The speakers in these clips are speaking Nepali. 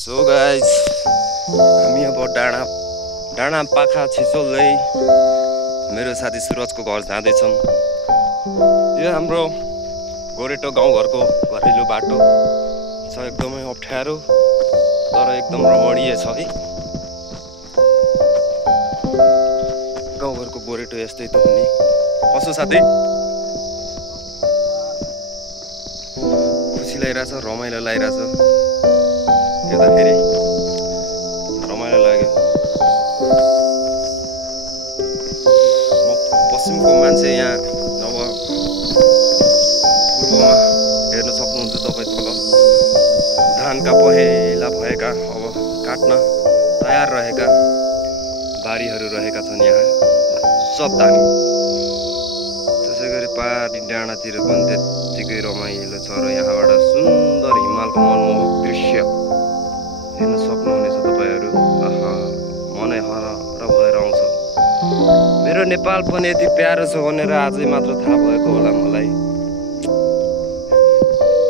सो गाइस हामी अब डाँडा पाखा छिचोल्दै मेरो साथी सुरजको घर जाँदैछौँ। यो हाम्रो गोरेटो गाउँघरको घरेलु बाटो छ, एकदमै अप्ठ्यारो तर एकदम रमणीय छ है। गाउँघरको गोरेटो यस्तै त हुने। कसो साथी? खुसी लागिरहेछ, रमाइलो लागिरहेछ, हेर्दाखेरि रमाइलो लाग्यो। म पश्चिमको मान्छे, यहाँ अब पूर्वमा हेर्न सक्नुहुन्छ तपाईँ, तल धानका पहेँला भएका, अब काट्न तयार रहेका बारीहरू रहेका छन्। यहाँ सब धान। त्यसै गरी पहाडी डाँडातिर पनि त्यत्तिकै रमाइलो छ र यहाँबाट सुन्दर हिमालको मनमोहक दृश्य हेर्न सक्नुहुनेछ तपाईँहरू। आहा, मनै हर भएर आउँछ। मेरो नेपाल पनि यति प्यारो छ भनेर आजै मात्र थाहा भएको होला मलाई।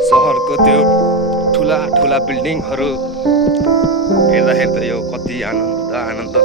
सहरको त्यो ठुला ठुला बिल्डिङहरू हेर्दा यो कति आनन्द।